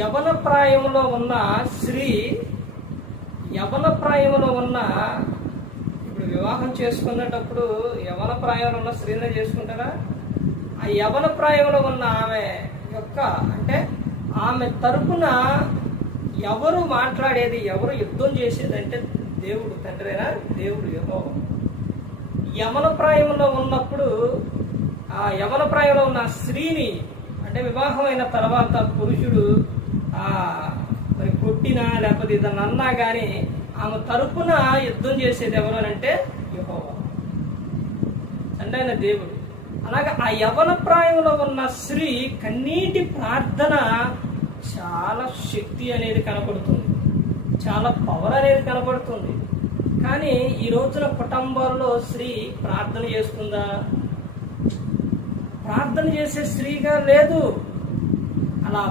యవన ప్రాయంలో ఉన్న స్త్రీ, యవన ప్రాయంలో ఉన్న, ఇప్పుడు వివాహం చేసుకునేటప్పుడు యవన ప్రాయంలో ఉన్న స్త్రీనే చేసుకుంటారా? ఆ యవన ప్రాయంలో ఉన్న ఆమె యొక్క, అంటే ఆమె తరపున ఎవరు మాట్లాడేది, ఎవరు యుద్ధం చేసేది అంటే దేవుడు తండ్రినా, దేవుడు యెహోవా. యవన ప్రాయంలో ఉన్నప్పుడు ఆ యవన ప్రాయంలో ఉన్న స్త్రీని, అంటే వివాహమైన తర్వాత పురుషుడు మరి కొట్టినా లేకపోతే ఇతను అన్నా కానీ ఆమె తరపున యుద్ధం చేసేది ఎవరు అంటే యెహోవా, అంటే ఆయన దేవుడు. అలాగే ఆ యవన ప్రాయంలో ఉన్న స్త్రీ కన్నీటి ప్రార్థన చాలా శక్తి అనేది కనపడుతుంది, చాలా పవర్ అనేది కనపడుతుంది. కానీ ఈ రోజున కుటుంబాల్లో స్త్రీ ప్రార్థన చేస్తుందా? ప్రార్థన చేసే స్త్రీగా లేదు. అలా